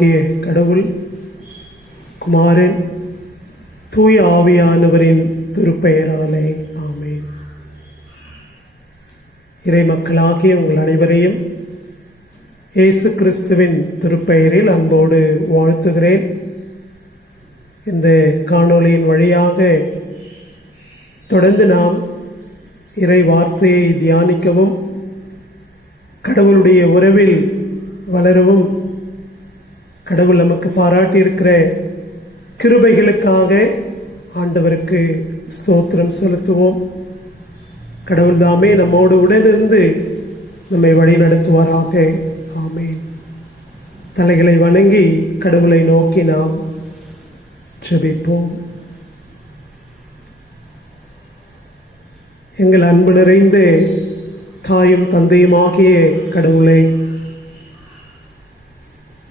தந்தையாகிய கடவுள், குமாரன், தூய ஆவியானவரின் திருப்பெயராலே ஆமென். இறை மக்களாகிய உங்கள் அனைவரையும் இயேசு கிறிஸ்துவின் திருப்பெயரில் அன்போடு வாழ்த்துகிறேன். இந்த காணொளியின் வழியாக தொடர்ந்து நாம் இறை வார்த்தையை தியானிக்கவும், கடவுளுடைய உறவில் வளரவும், கடவுள் நமக்கு பாராட்டியிருக்கிற கிருபைகளுக்காக ஆண்டவருக்கு ஸ்தோத்திரம் செலுத்துவோம். கடவுள் தாமே நம்மோடு உடனிருந்து நம்மை வழி நடத்துவாராக. ஆமென். தலைகளை வணங்கி கடவுளை நோக்கி நாம் ஜெபிப்போம். எங்கள் அன்பு நிறைந்த தாயும் தந்தையுமாகிய கடவுளை,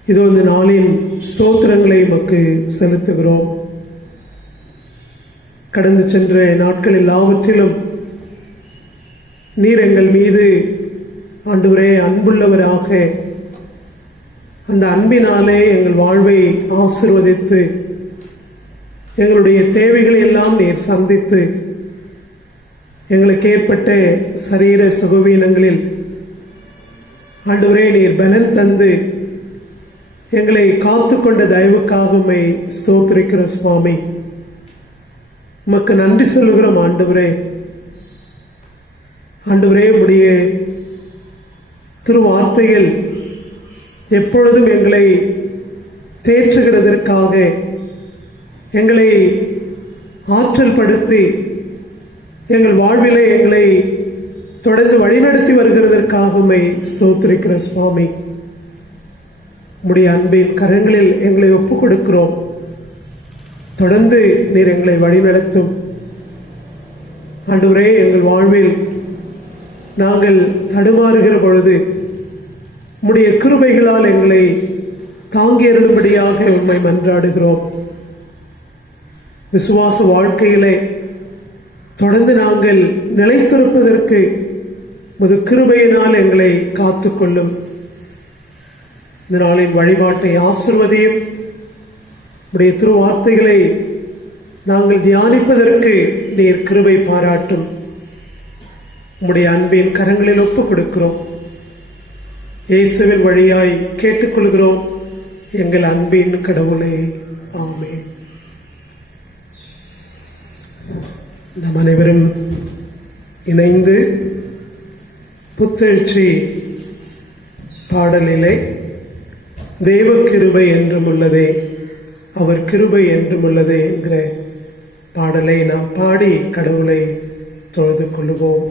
இதோ இந்த நாளின் ஸ்தோத்திரங்களை உமக்கு செலுத்துகிறோம். கடந்து சென்ற நாட்கள் எல்லாவற்றிலும் நீர் எங்கள் மீது ஆண்டவரே அன்புள்ளவராக, அந்த அன்பினாலே எங்கள் வாழ்வை ஆசீர்வதித்து எங்களுடைய தேவைகளை எல்லாம் நீர் சந்தித்து எங்களுக்கு ஏற்பட்ட சரீர சுகவீனங்களில் ஆண்டவரே நீர் பலன் தந்து எங்களை காத்துக்கொண்ட தயவுக்காக உம்மை ஸ்தோத்திரிக்கிற சுவாமி. உமக்கு நன்றி சொல்லுகிறோம் ஆண்டவரே. ஆண்டவரே, உம்முடைய திருவார்த்தைகள் எப்பொழுதும் எங்களை தேற்றுகிறதற்காக, எங்களை ஆற்றல் படுத்தி எங்கள் வாழ்விலே எங்களை தொடர்ந்து வழிநடத்தி வருகிறதற்காக உம்மை ஸ்தோத்திரிக்கிற சுவாமி. உம்முடைய அன்பின் கரங்களில் எங்களை ஒப்புக் கொடுக்கிறோம். தொடர்ந்து நீர் எங்களை வழிநடத்தும் ஆண்டவரே. எங்கள் வாழ்வில் நாங்கள் தடுமாறுகிற பொழுது உம்முடைய கிருபைகளால் எங்களை தாங்கி அருளும்படியாக உம்மை மன்றாடுகிறோம். விசுவாச வாழ்க்கையிலே தொடர்ந்து நாங்கள் நிலைத்திருப்பதற்கு உமது கிருபையினால் எங்களை காத்துக்கொள்ளும். இந்த நாளின் வழிபாட்டை ஆசீர்வதியும். உடைய திருவார்த்தைகளை நாங்கள் தியானிப்பதற்கு நீர் கிருபை பாராட்டும். உம்முடைய அன்பின் கரங்களில் ஒப்புக் கொடுக்கிறோம். இயேசுவின் வழியாய் கேட்டுக்கொள்கிறோம் எங்கள் அன்பின் கடவுளே. ஆமென். நம் அனைவரும் இணைந்து புத்தெழுச்சி பாடலிலே தேவ கிருபை என்றும் உள்ளதே, அவர் கிருபை என்றும் உள்ளதே என்கிற பாடலை நாம் பாடி கடவுளை தொழுது கொள்ளுவோம்.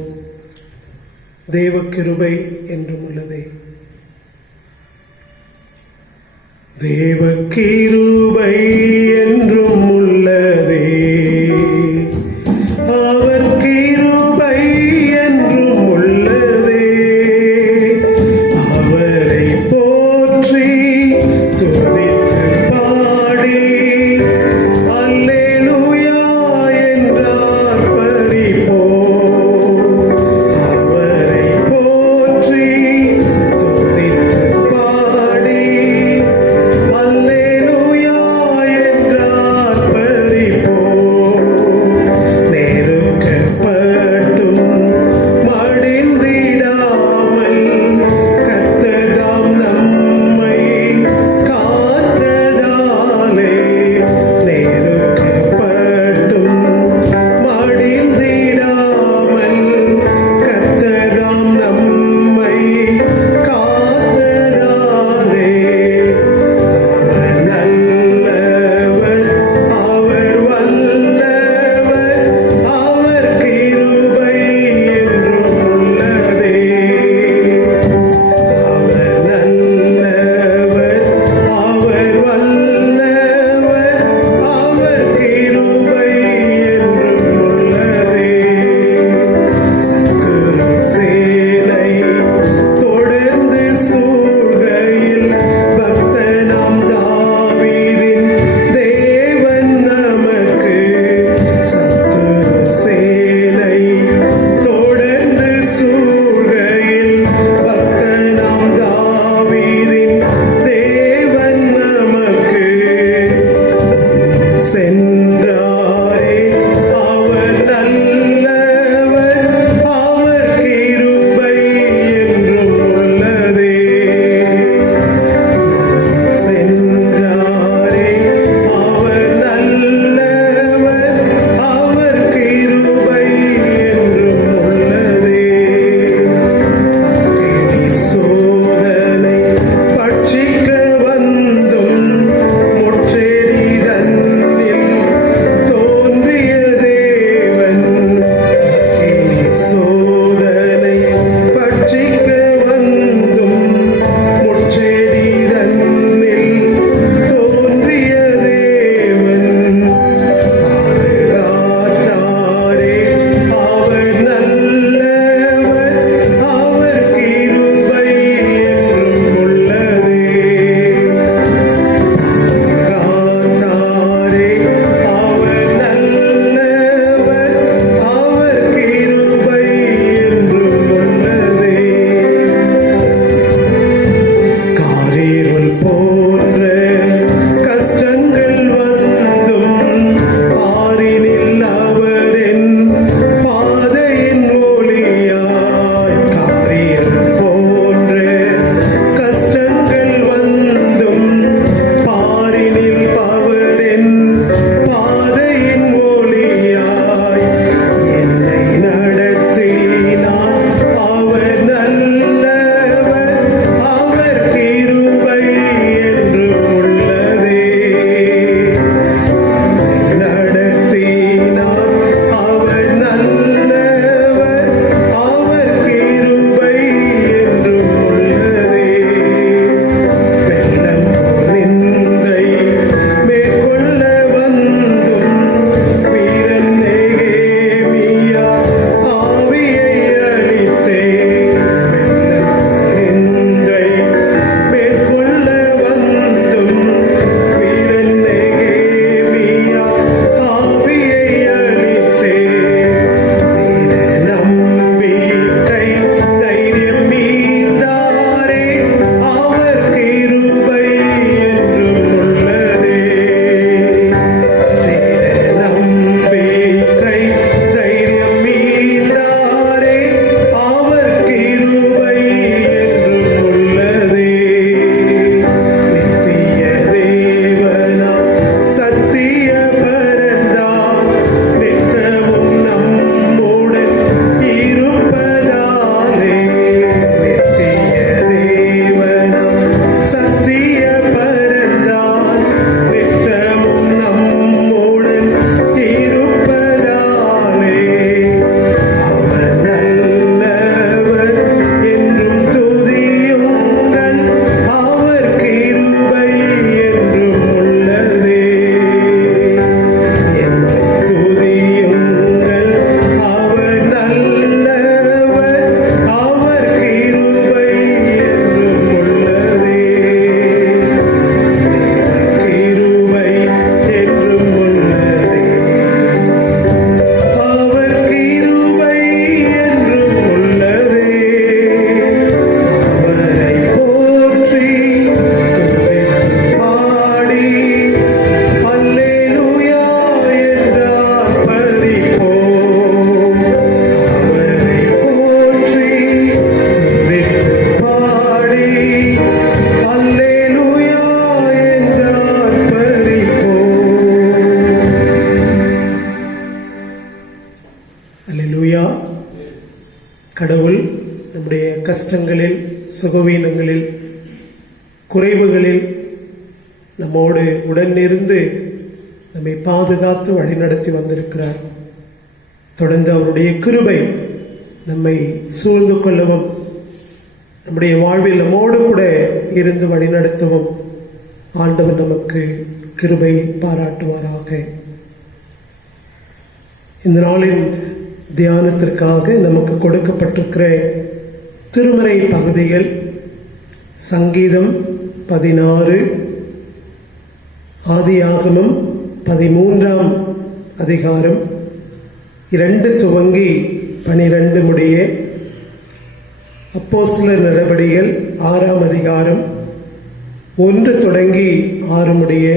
தேவ கிருபை என்றும் உள்ளதே. தேவ கிருபை என்றும் உள்ளதே, அவர் கிருபை என்றும் உள்ளதே, அவரை போற்றி துதித்து பாடி அல்லேலூயா என்றார் பரிபோம். அவரை போற்றி துதித்து பாடி அல்லேலூயா என்றார் கடவுள் நம்முடைய கஷ்டங்களில், சுகவீனங்களில், குறைவுகளில் நம்மோடு உடனிருந்து நம்மை பாதுகாத்து வழிநடத்தி வந்திருக்கிறார். தொடர்ந்து அவருடைய கிருபை நம்மை சூழ்ந்து கொள்ளவும், நம்முடைய வாழ்வில் நம்மோடு கூட இருந்து வழிநடத்தவும் ஆண்டவர் நமக்கு கிருபை பாராட்டுவாராக. இந்த நாளின் தியானத்திற்காக நமக்கு கொடுக்கப்பட்டிருக்கிற திருமறை பகுதிகள் சங்கீதம் 16, ஆதியாகமம் 13ஆம் அதிகாரம் 2 துவங்கி 12 முடிய, அப்போஸ்தலர் நடபடிகள் 6ஆம் அதிகாரம் 1 தொடங்கி 6 முடிய,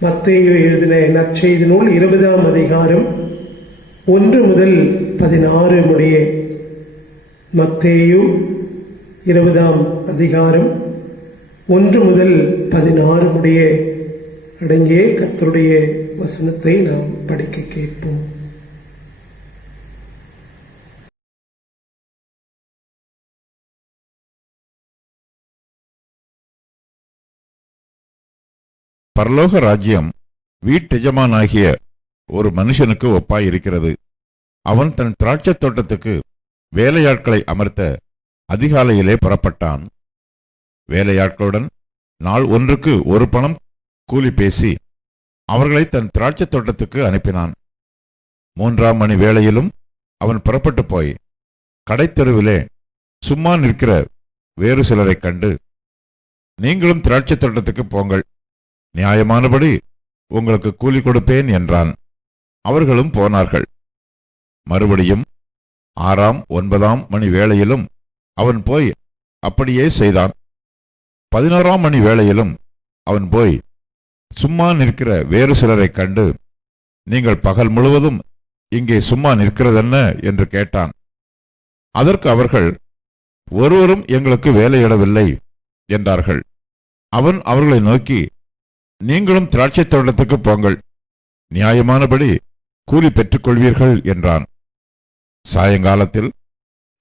மத்தேயு எழுதின நற்செய்தி நூல் 20ஆம் அதிகாரம் 1 முதல் 16 முடிய, மத்தேயு 20ஆம் அதிகாரம் 1 முதல் 16 முடிய அடங்கிய கர்த்தருடைய வசனத்தை நாம் படிக்க கேட்போம். பரலோக ராஜ்யம் வீட்டெஜமானாகிய ஒரு மனுஷனுக்கு ஒப்பாயிருக்கிறது. அவன் தன் திராட்சை தோட்டத்துக்கு வேலையாட்களை அமர்த்த அதிகாலையிலே புறப்பட்டான். வேலையாட்களுடன் நாள் ஒன்றுக்கு 1 பணம் கூலி பேசி அவர்களை தன் திராட்சை தோட்டத்துக்கு அனுப்பினான். 3ஆம் மணி வேளையிலும் அவன் புறப்பட்டு போய் கடைத்தெருவிலே சும்மா நிற்கிற வேறு சிலரைக் கண்டு, நீங்களும் திராட்சை தோட்டத்துக்கு போங்கள், நியாயமானபடி உங்களுக்கு கூலி கொடுப்பேன் என்றான். அவர்களும் போனார்கள். மறுபடியும் 6ஆம் 9ஆம் மணி வேளையிலும் அவன் போய் அப்படியே செய்தான். 11ஆம் மணி வேளையிலும் அவன் போய் சும்மா நிற்கிற வேறு சிலரைக் கண்டு, நீங்கள் பகல் முழுவதும் இங்கே சும்மா நிற்கிறதென்ன என்று கேட்டான். அதற்கு அவர்கள், ஒருவரும் எங்களுக்கு வேலையிடவில்லை என்றார்கள். அவன் அவர்களை நோக்கி, நீங்களும் திராட்சை தோட்டத்துக்கு போங்கள், நியாயமானபடி கூலி பெற்றுக்கொள்வீர்கள் என்றான். சாயங்காலத்தில்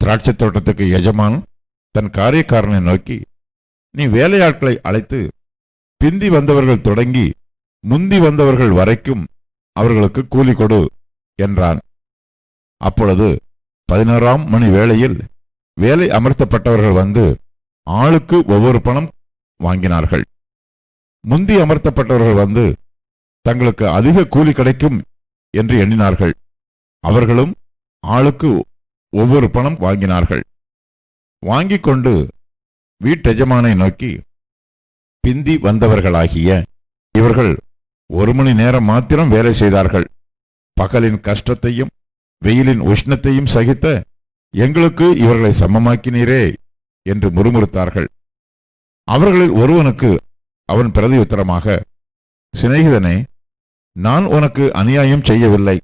திராட்சை தோட்டத்துக்கு எஜமான் தன் காரியக்காரனை நோக்கி, நீ வேலையாட்களை அழைத்து பிந்தி வந்தவர்கள் தொடங்கி முந்தி வந்தவர்கள் வரைக்கும் அவர்களுக்கு கூலி கொடு என்றான். அப்பொழுது 11ஆம் மணி வேளையில் வேலை அமர்த்தப்பட்டவர்கள் வந்து ஆளுக்கு ஒவ்வொரு பணம் வாங்கினார்கள். முந்தி அமர்த்தப்பட்டவர்கள் வந்து தங்களுக்கு அதிக கூலி கிடைக்கும் என்று எண்ணினார்கள். அவர்களும் ஆளுக்கு ஒவ்வொரு பணம் வாங்கினார்கள். வாங்கிக் கொண்டு வீட்டெஜமானை நோக்கி, பிந்தி வந்தவர்களாகிய இவர்கள் 1 மணி நேரம் மாத்திரம் வேலை செய்தார்கள். பகலின் கஷ்டத்தையும் வெயிலின் உஷ்ணத்தையும் சகித்த எங்களுக்கு இவர்களை சமமாக்கினீரே என்று முறுமுறுத்தார்கள். அவர்களில் ஒருவனுக்கு அவன் பிரதியுத்தரமாக, சிநேகிதனே, நான் உனக்கு அநியாயம் செய்யவில்லை.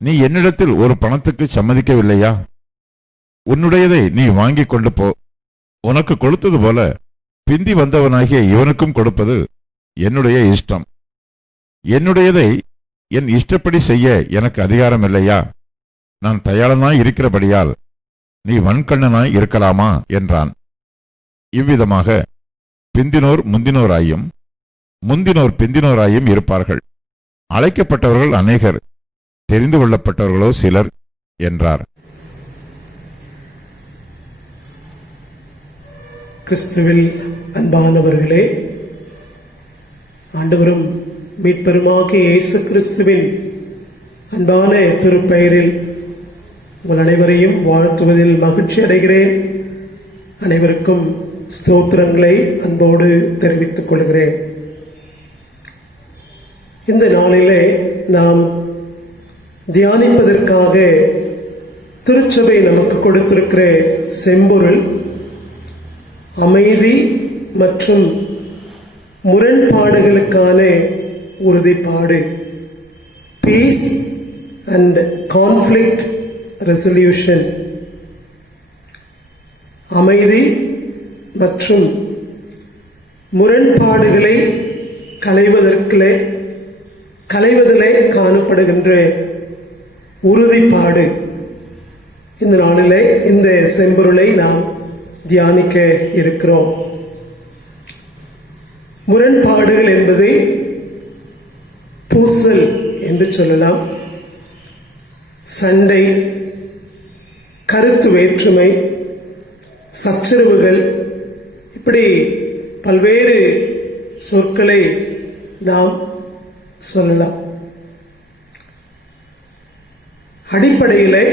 நீ என்னிடத்தில் ஒரு பணத்துக்கு சம்மதிக்கவில்லையா? உன்னுடையதை நீ வாங்கிக் கொண்டு போ. உனக்கு கொடுத்தது போல பிந்தி வந்தவனாகிய இவனுக்கும் கொடுப்பது என்னுடைய இஷ்டம். என்னுடையதை என் இஷ்டப்படி செய்ய எனக்கு அதிகாரம் இல்லையா? நான் தயாளனாய் இருக்கிறபடியால் நீ வன்கண்ணனாய் இருக்கலாமா என்றான். இவ்விதமாக பிந்தினோர் முந்தினோராயும் முந்தினோர் பிந்தினோராயும் இருப்பார்கள். அழைக்கப்பட்டவர்கள் அநேகர், தெரிந்து கொள்ளப்பட்டவர்களோ சிலர் என்றார். கிறிஸ்துவில் அன்பானவர்களே, ஆண்டவரும் மீட்பெருமாகிய இயேசு கிறிஸ்துவின் அன்பான திருப்பெயரில் உங்கள் அனைவரையும் வாழ்த்துவதில் மகிழ்ச்சி அடைகிறேன். அனைவருக்கும் ஸ்தோத்திரங்களை அன்போடு தெரிவித்துக் கொள்கிறேன். இந்த நாளிலே நாம் தியானிப்பதற்காக திருச்சபை நமக்கு கொடுத்திருக்கிற செம்பொருள் அமைதி மற்றும் முரண்பாடுகளுக்கான உறுதிப்பாடு, பீஸ் அண்ட் கான்ஃப்ளிக்ட் ரெசல்யூஷன். அமைதி மற்றும் முரண்பாடுகளை களைவதிலே காணப்படுகின்ற உறுதிப்பாடு இந்த நாளிலே இந்த செம்பொருளை நாம் தியானிக்க இருக்கிறோம். முரண்பாடுகள் என்பதை பூசல் என்று சொல்லலாம். சண்டை, கருத்து வேற்றுமை, சச்சரவுகள், இப்படி பல்வேறு சொற்களை நாம் சொல்லலாம். அடிப்படையில்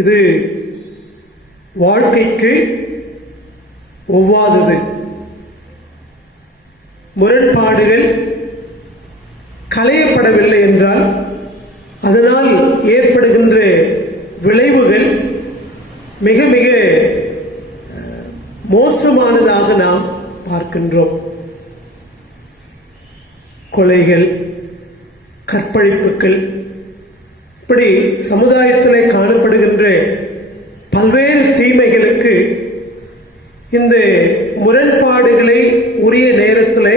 இது வாழ்க்கைக்கு ஒவ்வாதது. முரண்பாடுகள் களையப்படவில்லை என்றால் அதனால் ஏற்படுகின்ற விளைவுகள் மிக மிக மோசமானதாக நாம் பார்க்கின்றோம். கொலைகள், கற்பழிப்புகள், இப்படி சமுதாயத்தில் காணப்படுகின்ற பல்வேறு தீமைகளுக்கு இந்த முரண்பாடுகளை உரிய நேரத்தில்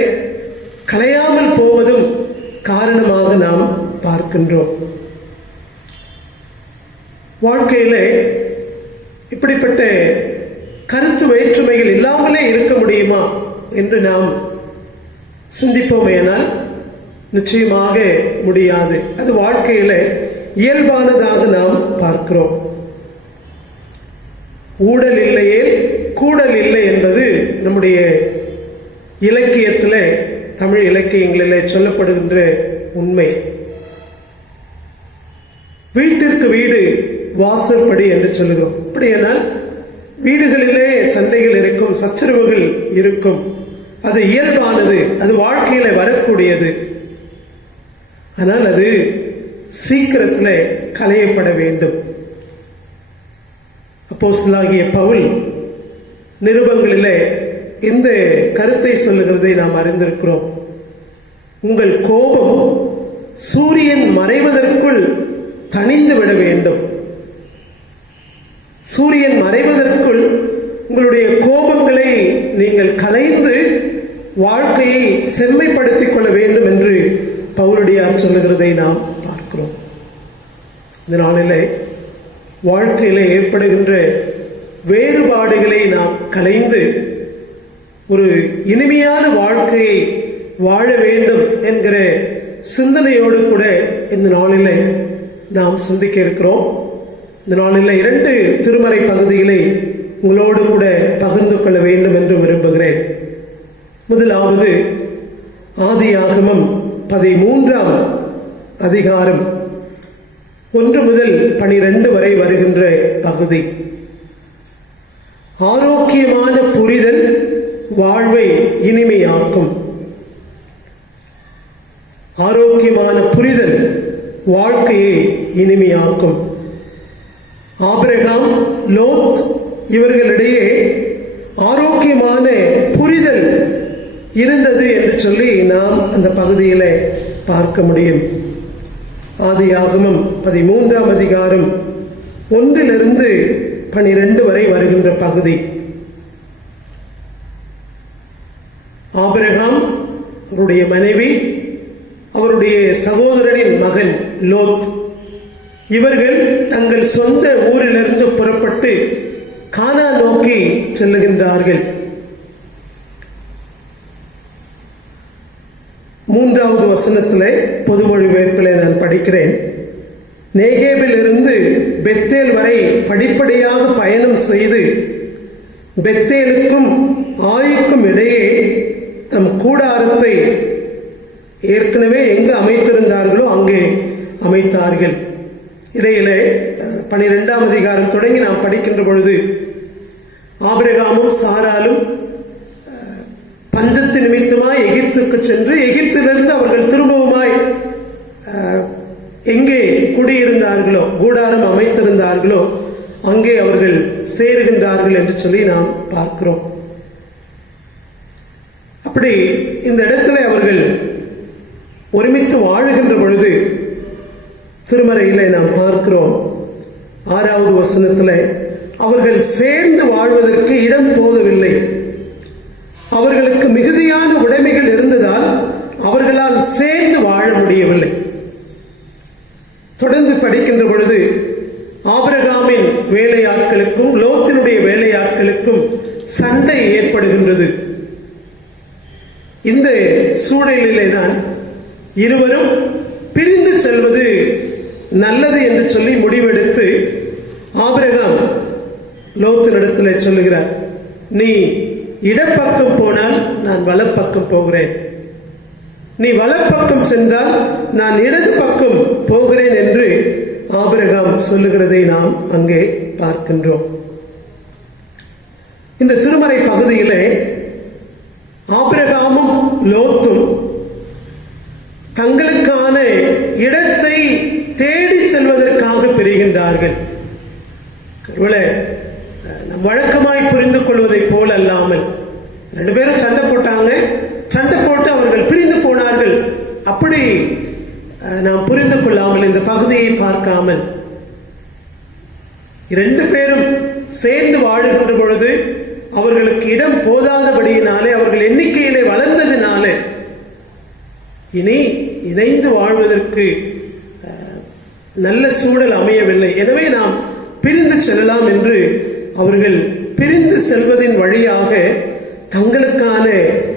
களையாமல் போவதும் காரணமாக நாம் பார்க்கின்றோம். வாழ்க்கையில இப்படிப்பட்ட கருத்து வேற்றுமைகள் இல்லாமலே இருக்க முடியுமா என்று நாம் சிந்திப்போமேனால் நிச்சயமாக முடியாது. அது வாழ்க்கையில இயல்பானதாக நாம் பார்க்கிறோம். ஊடல் இல்லையே கூடல் இல்லை என்பது நம்முடைய இலக்கியத்தில், தமிழ் இலக்கியங்களில் சொல்லப்படுகின்ற உண்மை. வீட்டிற்கு வீடு வாசற்படி என்று சொல்லுகிறோம். அப்படியானால் வீடுகளிலே சண்டைகள் இருக்கும், சச்சரவுகள் இருக்கும். அது இயல்பானது, அது வாழ்க்கையில வரக்கூடியது. ஆனால் அது சீக்கிரத்தில் களையப்பட வேண்டும். அப்போஸ்தலனாகிய பவுல் நிருபங்களிலே இந்த கருத்தை சொல்லுகிறதை நாம் அறிந்திருக்கிறோம். உங்கள் கோபம் சூரியன் மறைவதற்குள் தணிந்து விட வேண்டும். சூரியன் மறைவதற்குள் உங்களுடைய கோபங்களை நீங்கள் கலைந்து வாழ்க்கையை செம்மைப்படுத்திக் கொள்ள வேண்டும் என்று பவுலடியார் சொல்லுகிறதை நாம் பார்க்கிறோம். இந்த நாளிலே வாழ்க்கையிலே ஏற்படுகின்ற வேறுபாடுகளை நாம் கலைந்து ஒரு இனிமையான வாழ்க்கையை வாழ வேண்டும் என்கிற சிந்தனையோடு கூட இந்த நாளிலே நாம் சிந்திக்க இருக்கிறோம். இந்த நாளில் 2 திருமறை பகுதிகளை உங்களோடு கூட பகிர்ந்து கொள்ள வேண்டும் என்று விரும்புகிறேன். முதலாவது ஆதியாகமம் 13ஆம் அதிகாரம் 1 முதல் 12 வரை வருகின்ற பகுதி. ஆரோக்கியமான புரிதல் வாழ்வை இனிமையாக்கும். ஆரோக்கியமான புரிதல் வாழ்க்கையை இனிமையாக்கும். ஆபிரகாம், லோத் இவர்களிடையே ஆரோக்கியமான புரிதல் இருந்தது என்று சொல்லி நாம் அந்த பகுதியில் பார்க்க முடியும். ஆதியாகமம் 13ஆம் அதிகாரம் 1 - 12 வரை வருகின்ற பகுதி. ஆபிரகாம், அவருடைய மனைவி, அவருடைய சகோதரனின் மகன் லோத், இவர்கள் தங்கள் சொந்த ஊரிலிருந்து புறப்பட்டு கானான் நோக்கி செல்லுகின்றார்கள். 3வது வசனத்திலே பொதுமொழிபெயர்ப்பிலே நான் படிக்கிறேன். நேகேபில் இருந்து பெத்தேல் வரை படிப்படியாக பயணம் செய்து பெத்தேலுக்கும் ஆயுக்கும் இடையே தம் கூடாரத்தை ஏற்கனவே எங்கு அமைத்திருந்தார்களோ அங்கே அமைத்தார்கள். இடையிலே 12ஆம் அதிகாரம் தொடங்கி நாம் படிக்கின்ற பொழுது ஆபிரகாமும் சாராலும் பஞ்சத்து நிமித்தமாய் எகிப்துக்கு சென்று எகிப்திலிருந்து அவர்கள் திரும்பவுமாய் எங்கே குடியிருந்தார்களோ, கூடாரம் அமைத்திருந்தார்களோ அங்கே அவர்கள் சேருகின்றார்கள் என்று சொல்லி நாம் பார்க்கிறோம். அப்படி இந்த இடத்துல அவர்கள் ஒருமித்து வாழுகின்ற பொழுது திருமறையிலே நாம் பார்க்கிறோம். 6வது வசனத்தில் அவர்கள் சேர்ந்து வாழ்வதற்கு இடம் போதவில்லை. அவர்களுக்கு மிகுதியான உடைமைகள் இருந்ததால் அவர்களால் சேர்ந்து வாழ முடியவில்லை. தொடர்ந்து படிக்கின்ற பொழுது ஆபிரகாமின் வேலையாட்களுக்கும் லோத்தினுடைய வேலையாட்களுக்கும் சண்டை ஏற்படுகின்றது. இந்த சூழலிலே தான் இருவரும் பிரிந்து செல்வது நல்லது என்று சொல்லி முடிவெடுத்து ஆபிரகாம் லோத்தினிடத்தில் சொல்லுகிறார், நீ இடப்பக்கம் போனால் நான் வலப்பக்கம் போகிறேன், நீ வலப்பக்கம் சென்றால் நான் இடது பக்கம் போகிறேன் என்று ஆபிரகாம் சொல்லுகிறதை நாம் அங்கே பார்க்கின்றோம். இந்த திருமறை பகுதியிலே ஆபிரகாமும் லோத்தும் தங்களுக்கான இடத்தை தேடி செல்வதற்காக பிரிகின்றார்கள். நம் வழக்கமாய் புரிந்து கொள்வதை போல் அல்லாமல், ரெண்டு பேரும் சண்டை போட்டாங்க, சண்டை போட்டு அவர்கள் பிரிந்து போனார்கள், அப்படி நாம் புரிந்து கொள்ளாமல், இந்த பகுதியை பார்க்காமல், இரண்டு பேரும் சேர்ந்து வாழுகின்ற பொழுது அவர்களுக்கு இடம் போதாதபடியினாலே, அவர்கள் எண்ணிக்கையிலே வளர்ந்ததினாலே இனி இணைந்து வாழ்வதற்கு நல்ல சூழல் அமையவில்லை. எனவே நாம் பிரிந்து செல்லலாம் என்று அவர்கள் பிரிந்து செல்வதின் வழியாக தங்களுக்கான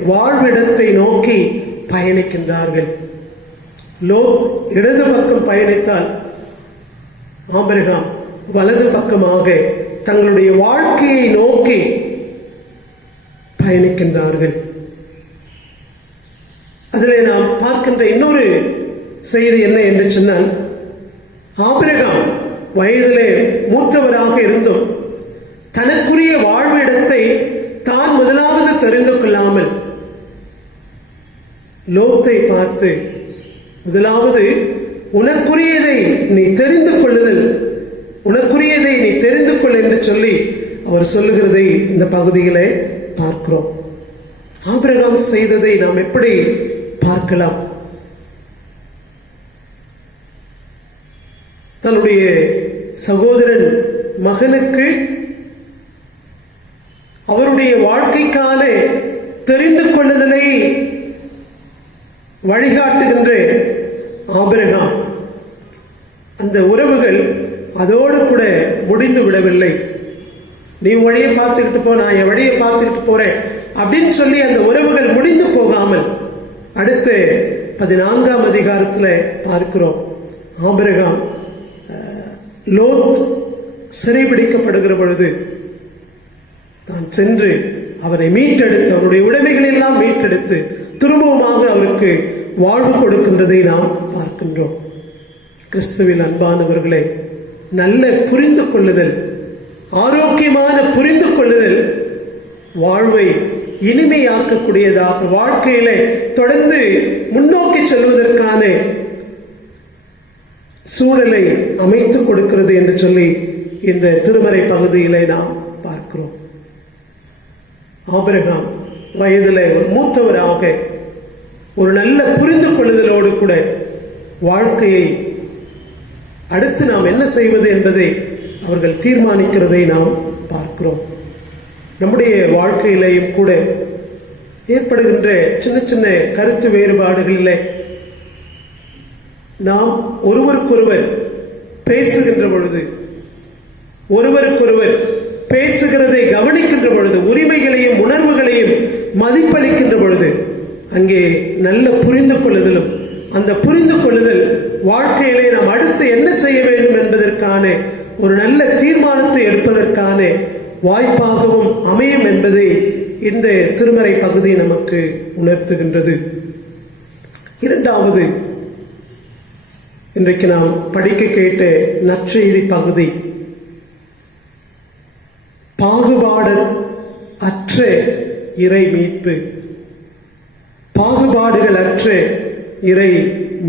வாழ்விடத்தை நோக்கி பயணிக்கின்றார்கள். லோத் இடது பக்கம் பயணித்தால் ஆபிரகாம் வலது பக்கமாக தங்களுடைய வாழ்க்கையை நோக்கி பயணிக்கின்றார்கள். அதிலே நாம் பார்க்கின்ற இன்னொரு செய்தி என்ன என்று சொன்னால், ஆபிரகாம் வயதிலே மூத்தவராக இருந்தும் தனக்குரிய வாழ்விடத்தை தான் முதலாவது தெரிந்து கொள்ளாமல் லோத்தை பார்த்து, முதலாவது உனக்குரியதை நீ தெரிந்து கொள்ளுதல், உனக்குரியதை நீ தெரிந்து கொள் என்று சொல்லி அவர் சொல்லுகிறதை இந்த பகுதியிலே பார்க்கிறோம். ஆபிரகாம் செய்ததை நாம் எப்படி பார்க்கலாம்? தன்னுடைய சகோதரன் மகனுக்கு அவருடைய வாழ்க்கைக்கான தெரிந்து கொள்ளுதலை வழிகாட்டுகின்ற ஆபிரகாம், அந்த உறவுகள் அதோடு கூட முடிந்து விடவில்லை. நீ வழியை பார்த்துக்கிட்டு போ, நான் என் வழியை பார்த்துக்கிட்டு போறேன் அப்படின்னு சொல்லி அந்த உறவுகள் முடிந்து போகாமல் அடுத்த 14ஆம் அதிகாரத்தில் பார்க்கிறோம். ஆபிரகாம் லோத் சிறைபிடிக்கப்படுகிற பொழுது தான் சென்று அவரை மீட்டெடுத்து, அவருடைய உடைமைகள் எல்லாம் மீட்டெடுத்து திரும்பவுமாக அவருக்கு வாழ்வு கொடுக்கின்றதை நாம் பார்க்கின்றோம். கிறிஸ்துவில் அன்பானவர்களே, நல்ல புரிந்து கொள்ளுதல், ஆரோக்கியமான புரிந்து கொள்ளுதல் வாழ்வை இனிமையாக்கக்கூடியதாக, வாழ்க்கையிலே தொடர்ந்து முன்னோக்கி செல்வதற்கான சூழலை அமைத்துக் கொடுக்கிறது என்று சொல்லி இந்த திருமறை பகுதியிலே நாம் பார்க்கிறோம். ஆபிரகாம் வயதிலே ஒரு மூத்தவராக ஒரு நல்ல புரிந்து கொள்ளுதலோடு கூட வாழ்க்கையை அடுத்து நாம் என்ன செய்வது என்பதை அவர்கள் தீர்மானிக்கிறதை நாம் பார்க்கிறோம். நம்முடைய வாழ்க்கையிலேயும் கூட ஏற்படுகின்ற சின்ன சின்ன கருத்து வேறுபாடுகளிலே நாம் ஒருவருக்கொருவர் பேசுகின்ற பொழுது, ஒருவருக்கொருவர் பேசுகிறதை கவனிக்கின்ற பொழுது, உரிமைகளையும் உணர்வுகளையும் மதிப்பளிக்கின்ற பொழுது அங்கே நல்ல புரிந்து கொள்ளுதலும், அந்த புரிந்து கொள்ளுதல் வாழ்க்கையிலே நாம் அடுத்து என்ன செய்ய வேண்டும் என்பதற்கான ஒரு நல்ல தீர்மானத்தை எடுப்பதற்கான வாய்ப்பாகவும் அமையும் என்பதை இந்த திருமறை பகுதி நமக்கு உணர்த்துகின்றது. இரண்டாவது, இன்றைக்கு நாம் படிக்க கேட்ட நற்செய்தி பகுதி பாகுபாடு அற்ற இறை மீட்பு, பாகுபாடுகள் அற்ற இறை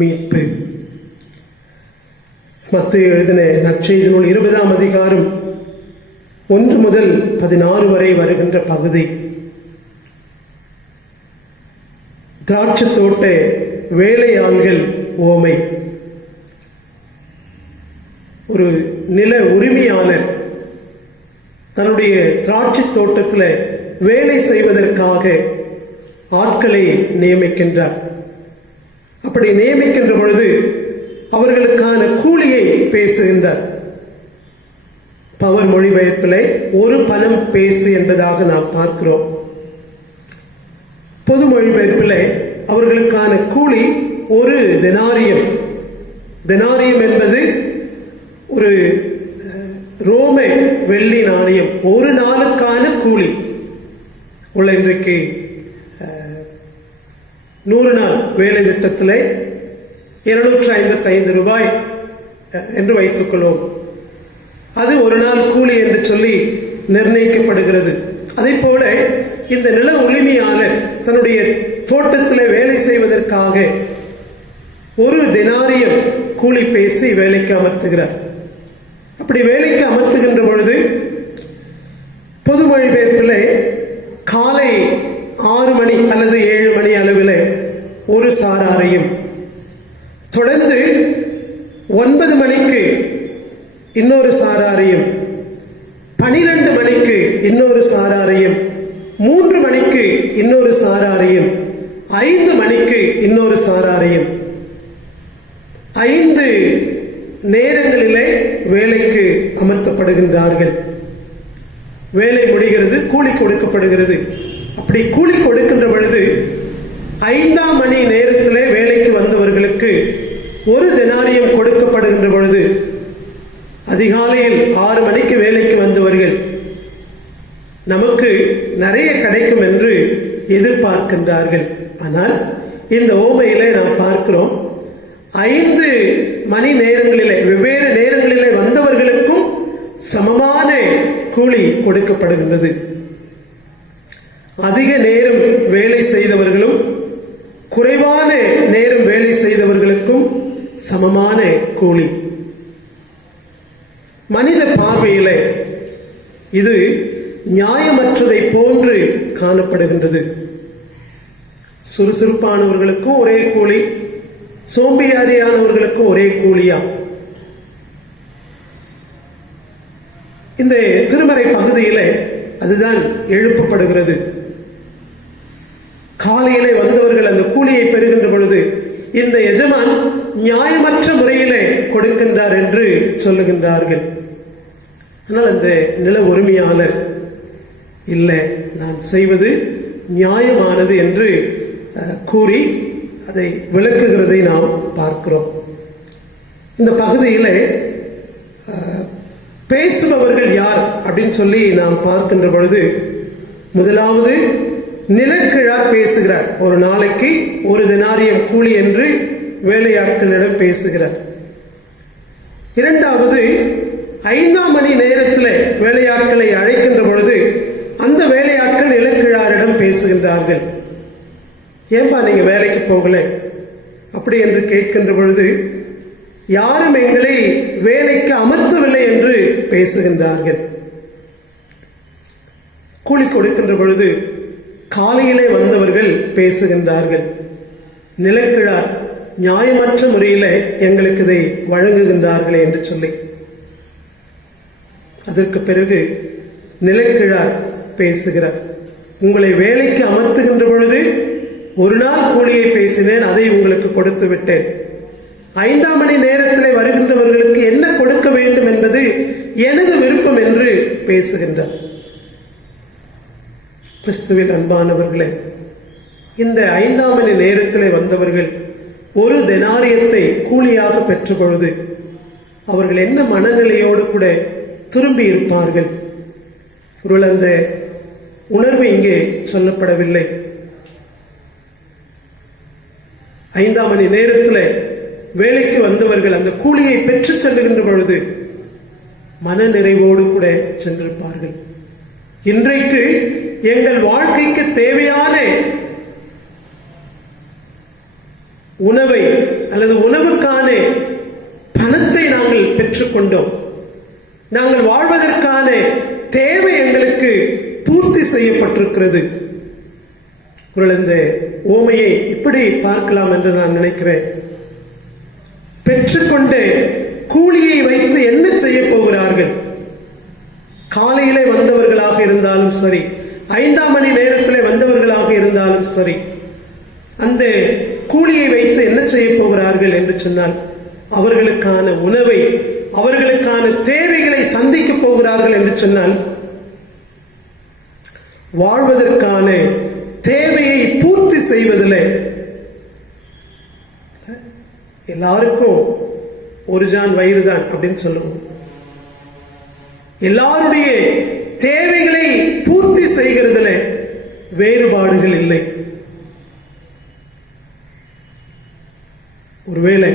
மீட்பு. மத்தேயு எழுதின நற்செய்தி நூல் 20ஆம் அதிகாரம் 1 முதல் 16 வரை வருகின்ற பகுதி. திராட்சை தோட்ட வேலையாள்கள் ஓமை. ஒரு நில உரிமையாளர் தன்னுடைய திராட்சை தோட்டத்தில் வேலை செய்வதற்காக ஆட்களை நியமிக்கின்றார். அப்படி நியமிக்கின்ற பொழுது அவர்களுக்கான கூலியை பேசுகின்றார். பவர் மொழிபெயர்ப்பிலே ஒரு பணம் பேசு என்பதாக நாம் பார்க்கிறோம். பொது மொழிபெயர்ப்பிலே அவர்களுக்கான கூலி ஒரு தெனாரியம். தெனாரியம் என்பது ஒரு ரோம வெள்ளி நாணயம், ஒரு நாளுக்கான கூலி. உள்ள இன்றைக்கு 100 நாள் வேலை திட்டத்திலே 255 ரூபாய் என்று வைத்துக் கொள்வோம். அது ஒரு நாள் கூலி என்று சொல்லி நிர்ணயிக்கப்படுகிறது. அதே போல இந்த நில உரிமையாளர் தன்னுடைய தோட்டத்திலே வேலை செய்வதற்காக ஒரு தெனாரியம் கூலி பேசி வேலைக்கு அமர்த்துகிறார். அப்படி வேலைக்கு அமர்த்துகின்ற பொழுது பொது மொழிபெயர்ப்பிலே காலை 6 மணி அல்லது 7 மணி அளவில் ஒரு சாராரையும், தொடர்ந்து 9 மணிக்கு இன்னொரு சாராரையும், 12 மணிக்கு இன்னொரு சாராரையும், 3 மணிக்கு இன்னொரு சாராரையும், 5 மணிக்கு இன்னொரு சாராரையும், 5 நேரங்களிலே வேலைக்கு அமர்த்தப்படுகின்றார்கள். வேலை முடிகிறது, கூலி கொடுக்கப்படுகிறது. அப்படி கூலி கொடுக்கின்ற பொழுது 5ஆம் மணி நேரத்திலே வேலைக்கு வந்தவர்களுக்கு ஒரு தெனாரியம் கொடுக்கப்படுகின்ற பொழுது, அதிகாலையில் 6 மணிக்கு வேலைக்கு வந்தவர்கள் நமக்கு நிறைய கிடைக்கும் என்று எதிர்பார்க்கின்றார்கள். ஆனால் இந்த ஓமையிலே நாம் பார்க்கிறோம், 5 மணி நேரங்களிலே வெவ்வேறு நேரங்களிலே வந்தவர்களுக்கும் சமமான கூலி கொடுக்கப்படுகின்றது. அதிக நேரம் வேலை செய்தவர்களும் குறைவான நேரம் வேலை செய்தவர்களுக்கும் சமமான கூலி. மனித பார்வையிலே இது நியாயமற்றதை போன்று காணப்படுகின்றது. சுறுசுறுப்பானவர்களுக்கும் ஒரே கூலி, சோம்பேறியானவர்களுக்கும் ஒரே கூலியா? இந்த திருமறை பகுதியிலே அதுதான் எழுப்பப்படுகிறது. காலையிலே வந்தவர்கள் அந்த கூலியை பெறுகின்ற பொழுது இந்த எஜமான் நியாயமற்ற முறையிலே கொடுக்கின்றார் என்று சொல்லுகின்றார்கள். ஆனால் அந்த நில உரிமையாளர் இல்லை, நான் செய்வது நியாயமானது என்று கூறி அதை விளக்குகிறதை நாம் பார்க்கிறோம். இந்த பகுதியிலே பேசுபவர்கள் யார் அப்படின்னு சொல்லி நாம் பார்க்கின்ற பொழுது, முதலாவது நிலக்கிழார் பேசுகிறார். ஒரு நாளைக்கு ஒரு தெனாரியம் கூலி என்று வேலையாட்களிடம் பேசுகிறார். இரண்டாவது 5ஆம் மணி நேரத்தில் வேலையாட்களை அழைக்கின்ற பொழுது அந்த வேலையாட்கள் நிலக்கிழாரிடம் பேசுகின்றார்கள். ஏன்பா நீங்க வேலைக்கு போகல அப்படி என்று கேட்கின்ற பொழுது, யாரும் எங்களை வேலைக்கு அமர்த்தவில்லை என்று பேசுகின்றார்கள். கூலி கொடுக்கின்ற பொழுது காலையிலே வந்தவர்கள் பேசுகின்றார்கள், நிலக்கிழார் நியாயமற்ற முறையில எங்களுக்கு இதை வழங்குகின்றார்களே என்று சொல்லி. அதற்கு பிறகு நிலக்கிழார் பேசுகிறார், உங்களை வேலைக்கு அமர்த்துகின்ற பொழுது ஒரு நாள் கூலியை பேசினேன், அதை உங்களுக்கு கொடுத்து விட்டேன். 5ஆம் மணி நேரத்தில் வருகின்றவர்களுக்கு என்ன கொடுக்க வேண்டும் என்பது எனது விருப்பம் என்று பேசுகின்றார். கிறிஸ்துவில் அன்பானவர்களே, இந்த 5ஆம் மணி நேரத்தில் வந்தவர்கள் ஒரு தெனாரியத்தை கூலியாக பெற்ற பொழுது அவர்கள் என்ன மனநிலையோடு கூட திரும்பி இருப்பார்கள்? ஒருவேளை அந்த உணர்வு இங்கே சொல்லப்படவில்லை. 5ஆம் மணி நேரத்தில் வேலைக்கு வந்தவர்கள் அந்த கூலியை பெற்று செல்லுகின்ற பொழுது மன நிறைவோடு கூட சென்றிருப்பார்கள். இன்றைக்கு எங்கள் வாழ்க்கைக்கு தேவையான உணவை அல்லது உணவுக்கான பணத்தை நாங்கள் பெற்றுக்கொண்டோம், நாங்கள் வாழ்வதற்கான தேவை எங்களுக்கு பூர்த்தி செய்யப்பட்டிருக்கிறது. இந்த ஓமையை இப்படி பார்க்கலாம் என்று நான் நினைக்கிறேன். பெற்றுக்கொண்ட கூலியை வைத்து என்ன செய்ய போகிறார்கள்? காலையிலே வந்தவர்களாக இருந்தாலும் சரி, 5ஆம் மணி நேரத்தில் வந்தவர்களாக இருந்தாலும் சரி, அந்த கூலியை வைத்து என்ன செய்ய போகிறார்கள் என்று சொன்னால், அவர்களுக்கான உணவை அவர்களுக்கான தேவைகளை சந்திக்க போகிறார்கள் என்று சொன்னால், வாழ்வதற்கான தேவையை பூர்த்தி செய்வதில் எல்லாருக்கும் ஒரு ஜான் வயிறு தான் அப்படின்னு சொல்லுவோம். எல்லாருடைய தேவைகளை பூர்த்தி செய்கிறதுல வேறுபாடுகள் இல்லை. ஒருவேளை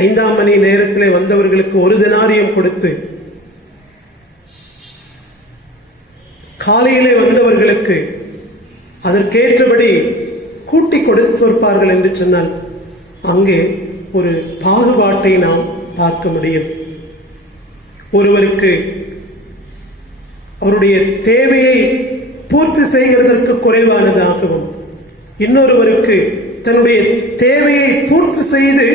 5ஆம் மணி நேரத்தில் வந்தவர்களுக்கு 1 தெனாரியம் கொடுத்து, காலையிலே வந்தவர்களுக்கு அதற்கேற்றபடி கூட்டி கொடுத்திருப்பார்கள் என்று சொன்னால், அங்கே ஒரு பாகுபாட்டை நாம் பார்க்க முடியும். ஒருவருக்கு அவருடைய தேவையை பூர்த்தி செய்கிறதற்கு குறைவானதாகவும், இன்னொருவருக்கு தன்னுடைய தேவையை பூர்த்தி செய்து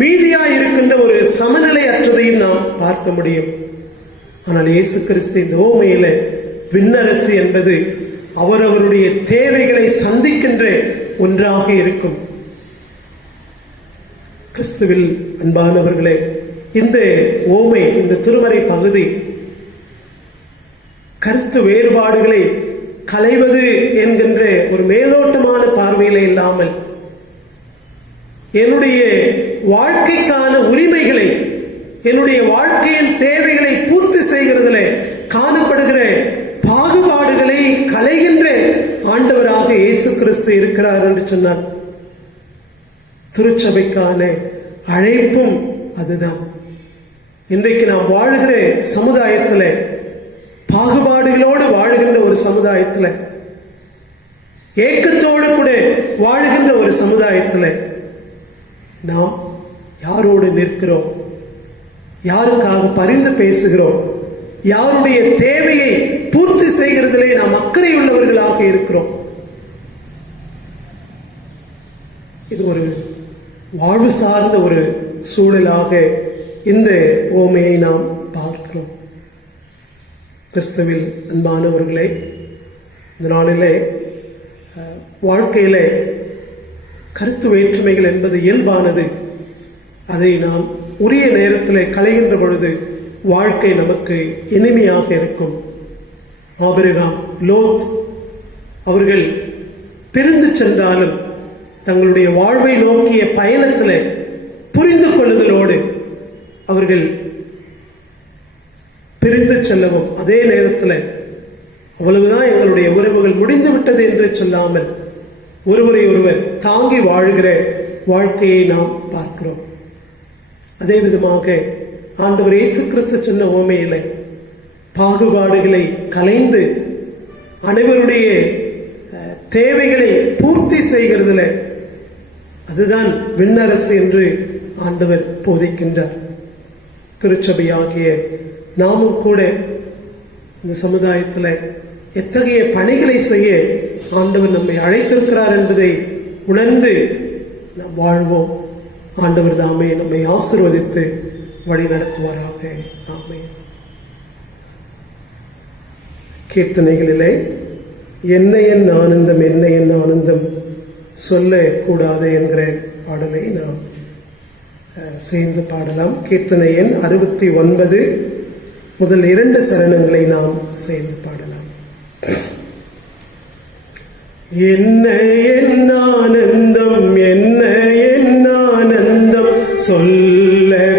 மீதியாய் இருக்கின்ற ஒரு சமநிலை அற்றதையும் நாம் பார்க்க முடியும். ஆனால் இயேசு கிறிஸ்து இந்த ஓமையில விண்ணரசு என்பது அவரவருடைய தேவைகளை சந்திக்கின்ற ஒன்றாக இருக்கும். கிறிஸ்துவில் அன்பானவர்களே, இந்த ஓமை, இந்த திருமறை பகுதி கருத்து வேறுபாடுகளை களைவது என்கின்ற ஒரு மேலோட்டமான பார்வையில இல்லாமல், என்னுடைய வாழ்க்கைக்கான உரிமைகளை, என்னுடைய வாழ்க்கையின் தேவைகளை பூர்த்தி செய்கிறதுல காணப்படுகிற பாகுபாடுகளை களைகின்ற ஆண்டவராக இயேசு கிறிஸ்து இருக்கிறார் என்று சொன்னார். திருச்சபைக்கான அழைப்பும் அதுதான். இன்றைக்கு நாம் வாழுகிற சமுதாயத்தில், பாகுபாடுகளோடு வாழுகின்ற ஒரு சமுதாயத்தில், ஏக்கத்தோடு கூட வாழுகின்ற ஒரு சமுதாயத்தில் நாம் யாரோடு நிற்கிறோம்? யாருக்காக பரிந்து பேசுகிறோம்? யாருடைய தேவையை பூர்த்தி செய்கிறதிலே நாம் அக்கறை உள்ளவர்களாக இருக்கிறோம்? இது ஒரு வாழ்வு சார்ந்த ஒரு சூழலாக இந்த ஓமையை நாம் பார்க்கிறோம். கிறிஸ்துவில் அன்பானவர்களே, இந்த நாளிலே வாழ்க்கையிலே கருத்து வேற்றுமைகள் என்பது இயல்பானது. அதை நாம் உரிய நேரத்தில் களைகின்ற பொழுது வாழ்க்கை நமக்கு இனிமையாக இருக்கும். ஆபிரகாம், லோத் அவர்கள் பிரிந்து சென்றாலும் தங்களுடைய வாழ்வை நோக்கிய பயணத்தில் புரிந்து கொள்ளுதலோடு அவர்கள் பிரிந்து செல்லவும், அதே நேரத்தில் அவ்வளவுதான் எங்களுடைய உறவுகள் முடிந்து விட்டது என்று சொல்லாமல் ஒருவரை ஒருவர் தாங்கி வாழ்கிற வாழ்க்கையை நாம் பார்க்கிறோம். அதே விதமாக ஆண்டவர் இயேசு கிறிஸ்து சொன்ன ஓமையில பாகுபாடுகளை கலைந்து அனைவருடைய தேவைகளை பூர்த்தி செய்கிறதுல அதுதான் விண்ணரசு என்று ஆண்டவர் போதிக்கின்றார். திருச்சபையாகிய நாமும் கூட இந்த சமுதாயத்தில் எத்தகைய பணிகளை செய்ய ஆண்டவர் நம்மை அழைத்திருக்கிறார் என்பதை உணர்ந்து நாம் வாழ்வோம். ஆண்டவர் தாமே நம்மை ஆசீர்வதித்து வழி நடத்துவாராக. ஆமென். கீர்த்தனைகளிலே என்ன என் ஆனந்தம், என்ன என் ஆனந்தம் சொல்லக்கூடாது என்கிற பாடலை நாம் சேர்ந்து பாடலாம். கீர்த்தனை எண் 69 முதல் 2 சரணங்களை நாம் சேர்ந்து பாடலாம். என்ன என் ஆனந்தம், என்ன என் ஆனந்தம் சொல்லக்கூடாதே,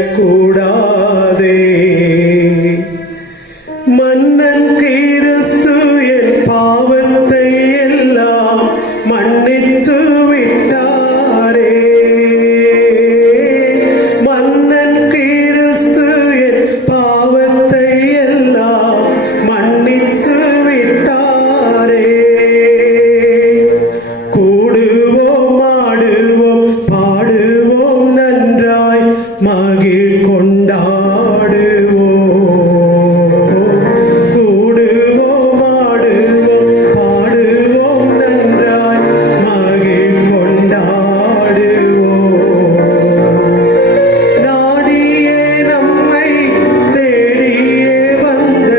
மன்னன் கிறிஸ்து என் பாவத்தை எல்லாம் மன்னித்து விட்டாரே. மன்னன் கிறிஸ்து என் பாவத்தை எல்லாம் மன்னித்து விட்டாரே. கூடுவோம், ஆடுவோம், பாடுவோம், நன்றாய் மகிழ் கொண்டாடுவோம். கூடுவோம், ஆடுவோம், பாடுவோம், நன்றாய் மகிழ் கொண்டாடுவோம். நாடியே நம்மை தேடியே வந்த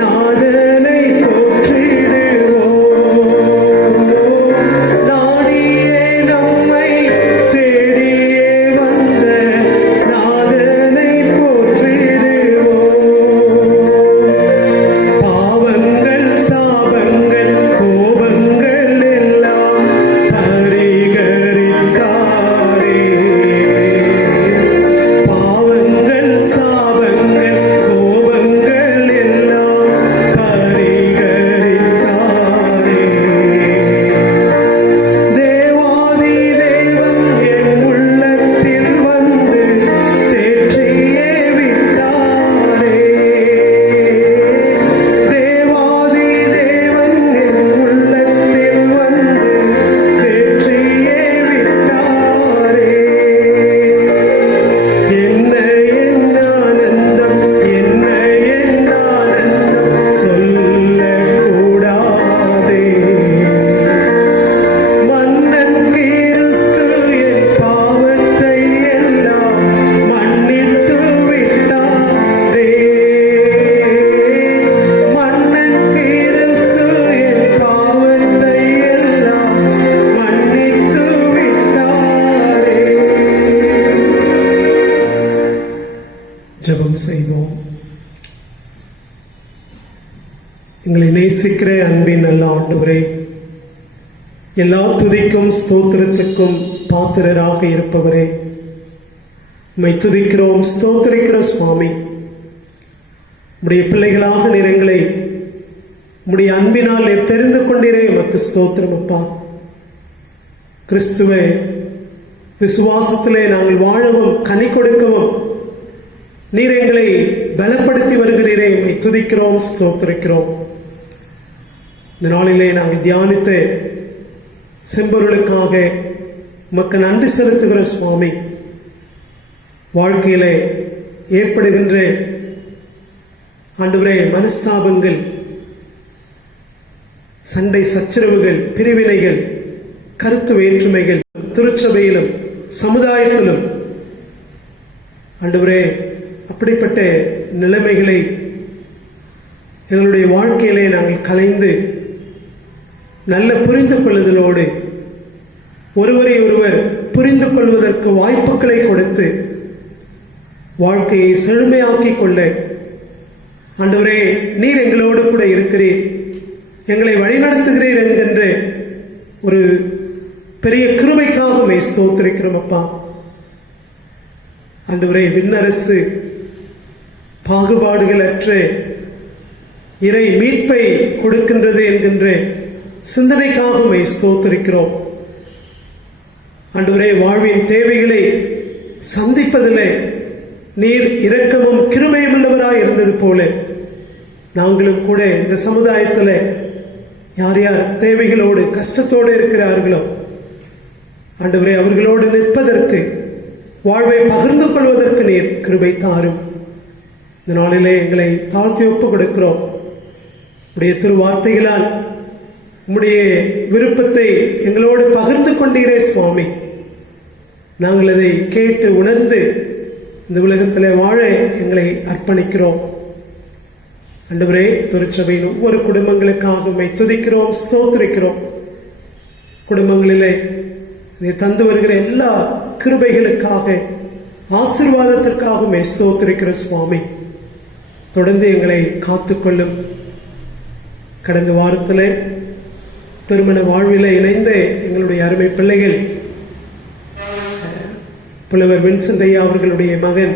நாதனை போற்றிடுவோம். நாடியே நம்மை தேடியே வந்த நாதனை ஜெபம் செய்வோம். எங்களை நேசிக்கிற அன்பின் நல்ல ஆண்டவரே, எல்லா துதிக்கும் ஸ்தோத்திரத்துக்கும் பாத்திரராக இருப்பவரே, உம்மை துதிக்கிறோம், ஸ்தோத்திரிக்கிறோம் சுவாமி. உம்முடைய பிள்ளைகளாக நீர் எங்களை உம்முடைய அன்பினால் நீர் தெரிந்து கொண்டீரே, உமக்கு ஸ்தோத்திரம் அப்பா. கிறிஸ்துவே, விசுவாசத்திலே நாங்கள் வாழவும் கனி கொடுக்கவும் நீர் எங்களை பலப்படுத்தி வருகிறீரே, உம்மை துதிக்கிறோம், ஸ்தோத்திரிக்கிறோம். இந்த நாளிலே நாங்கள் தியானித்த செம்பொருளுக்காக உமக்கு நன்றி செலுத்துகிற சுவாமி. வாழ்க்கையிலே ஏற்படுகின்ற ஆண்டவரே மனஸ்தாபங்கள், சண்டை சச்சரவுகள், பிரிவினைகள், கருத்து வேற்றுமைகள் திருச்சபையிலும் சமுதாயத்திலும் ஆண்டவரே அப்படிப்பட்ட நிலைமைகளை எங்களுடைய வாழ்க்கையிலே நாங்கள் கலைந்து நல்ல புரிந்து கொள்ளுதலோடு ஒருவரை ஒருவர் புரிந்து கொள்வதற்கு வாய்ப்புகளை கொடுத்து வாழ்க்கையை செழுமையாக்கிக் கொள்ள ஆண்டவரே நீர் எங்களோடு கூட இருக்கிறீர், எங்களை வழிநடத்துகிறீர் என்கின்ற ஒரு பெரிய கிருபைக்காக ஸ்தோத்திரிக்கிறோம் அப்பா. ஆண்டவரே, விண்ணரசு பாகுபாடுகள் அற்ற இறை மீட்பை கொடுக்கின்றது என்கின்ற சிந்தனைக்காக ஸ்தோத்திரிக்கிறோம். ஆண்டவரே, வாழ்வின் தேவைகளை சந்திப்பதிலே நீர் இரக்கமும் கிருபையும் உள்ளவராய் இருந்தது போல நாங்களும் கூட இந்த சமுதாயத்தில் யார் யார் தேவைகளோடு கஷ்டத்தோடு இருக்கிறார்களோ ஆண்டவரே, அவர்களோடு நிற்பதற்கு, வாழ்வை பகிர்ந்து கொள்வதற்கு நீர் கிருபை தாரும். இந்த நாளிலே எங்களை தாழ்த்தி ஒப்புக் கொடுக்கிறோம். உடைய திருவார்த்தைகளால் உம்முடைய விருப்பத்தை எங்களோடு பகிர்ந்து கொண்டீரே சுவாமி. நாங்கள் அதை கேட்டு உணர்ந்து இந்த உலகத்தில் வாழ எங்களை அர்ப்பணிக்கிறோம். ஆண்டவரே, திருச்சபையின் ஒவ்வொரு குடும்பங்களுக்காக உம்மை துதிக்கிறோம், ஸ்தோத்திரிக்கிறோம். குடும்பங்களிலே நீ தந்து வருகிற எல்லா கிருபைகளுக்காக, ஆசீர்வாதத்திற்காக உம்மை ஸ்தோத்திரிக்கிற சுவாமி. தொடர்ந்து எங்களை காத்துக்கொள்ளும். கடந்த வாரத்தில் திருமண வாழ்வில் இணைந்த எங்களுடைய அருமை பிள்ளைகள் புலவர் வின்சென்ட் ஐயா அவர்களுடைய மகன்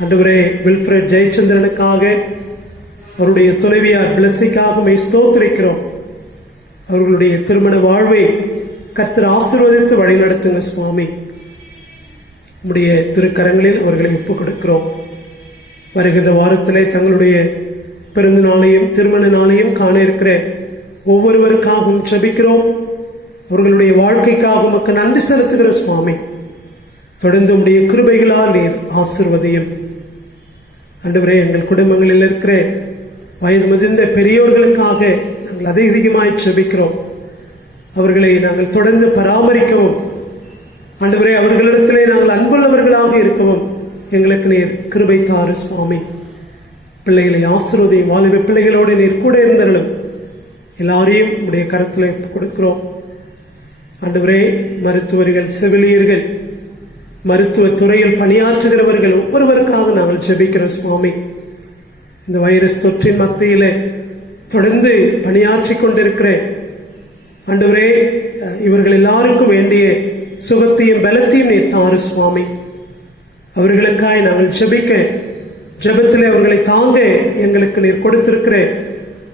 ஆண்டவரே வில்ஃபிரட் ஜெயச்சந்திரனுக்காக, அவருடைய துணைவியார் பிளஸிக்காக ஸ்தோத்திரிக்கிறோம். அவர்களுடைய திருமண வாழ்வை கர்த்தர் ஆசீர்வதித்து வழி நடத்துங்க சுவாமி. உம்முடைய திருக்கரங்களில் அவர்களை ஒப்புக் கொடுக்கிறோம். வருகின்ற வாரத்திலே தங்களுடைய பிறந்த நாளையும் திருமண நாளையும் காண இருக்கிற ஒவ்வொருவருக்காகவும் ஜெபிக்கிறோம். அவர்களுடைய வாழ்க்கைக்காக உமக்கு நன்றி செலுத்துகிற சுவாமி. தொடர்ந்து உம்முடைய கிருபைகளால் நீர் ஆசீர்வதியும். ஆண்டவரே, எங்கள் குடும்பங்களில் இருக்கிற வயது முதிர்ந்த பெரியோர்களுக்காக நாங்கள் அதிகமாய் ஜெபிக்கிறோம். அவர்களை நாங்கள் தொடர்ந்து பராமரிக்கவும் ஆண்டவரே, அவர்களிடத்திலே நாங்கள் அன்புள்ளவர்களாக இருக்கவும் எங்களுக்கு நீர் கிருபை தாரு சுவாமி. பிள்ளைகளை ஆசீர்வதியும். வாலிப பிள்ளைகளோடு நீர் கூட இருந்தவர்களும் எல்லாரையும் உடைய கரத்தில் கொடுக்கிறோம். ஆண்டவரே, மருத்துவர்கள், செவிலியர்கள், மருத்துவ துறையில் பணியாற்றுகிறவர்கள் ஒவ்வொருவருக்காக நாங்கள் ஜெபிக்கிறோம் சுவாமி. இந்த வைரஸ் தொற்றின் மத்தியிலே தொடர்ந்து பணியாற்றி கொண்டிருக்கிற ஆண்டவரே, இவர்கள் எல்லாருக்கும் வேண்டிய சுகத்தையும் பலத்தையும் நீர் தாரு சுவாமி. அவர்களுக்காய் நாங்கள் ஜெபிக்க, ஜெபத்திலே அவர்களை தாங்க எங்களுக்கு நீர் கொடுத்திருக்கிற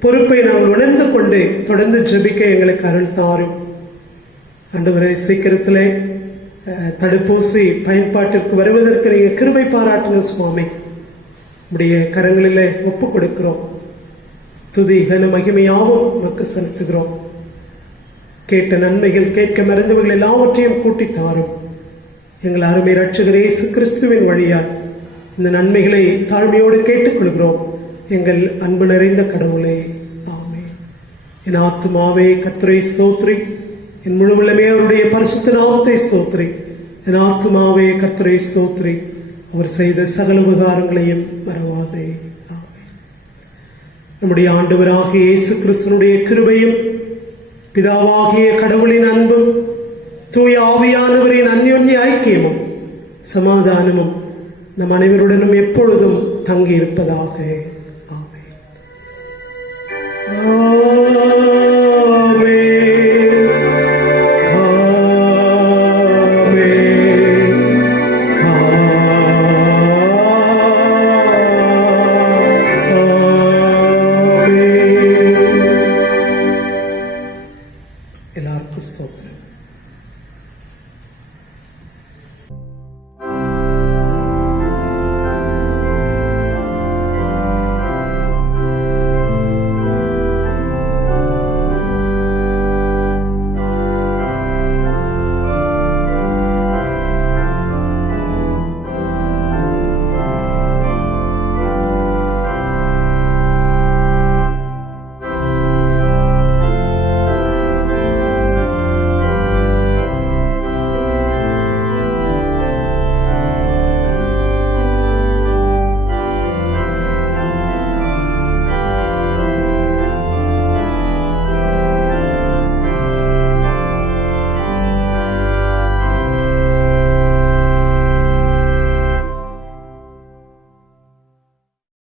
பொறுப்பை நாங்கள் உணர்ந்து கொண்டு தொடர்ந்து ஜெபிக்க எங்களுக்கு அருள் தாரும். ஆண்டவரே, சீக்கிரத்திலே தடுப்பூசி பயன்பாட்டிற்கு வருவதற்கு நீங்கள் கிருபை பாராட்டுங்க சுவாமி. உடைய கரங்களிலே ஒப்புக் கொடுக்கிறோம். துதி கன மகிமையாவும் நமக்கு செலுத்துகிறோம். கேட்ட நன்மைகள், கேட்க மறந்தவர்கள் எல்லாவற்றையும் கூட்டி தாரும். எங்கள் அருமை இரட்சகர் இயேசு கிறிஸ்துவின் வழியாய் இந்த நன்மைகளை தாழ்மையோடு கேட்டுக்கொள்கிறோம். எங்கள் அன்பு நிறைந்த கடவுளே, ஆமென். என் ஆத்துமாவே கர்த்தரை ஸ்தோத்திரி, என் முழு உள்ளமே அவருடைய பரிசுத்த நாமத்தை ஸ்தோத்திரி. என் ஆத்துமாவே கர்த்தரை ஸ்தோத்திரி, அவர் செய்த சகல உபகாரங்களையும் மறவாதே. ஆமென். நம்முடைய ஆண்டவராகிய இயேசு கிறிஸ்துவினுடைய கிருபையும், பிதாவாகிய கடவுளின் அன்பும், தூய ஆவியானவரின் அந்யோன்ய ஐக்கியமும் சமாதானமும் நம் அனைவருடனும் எப்பொழுதும் தங்கி இருப்பதாக.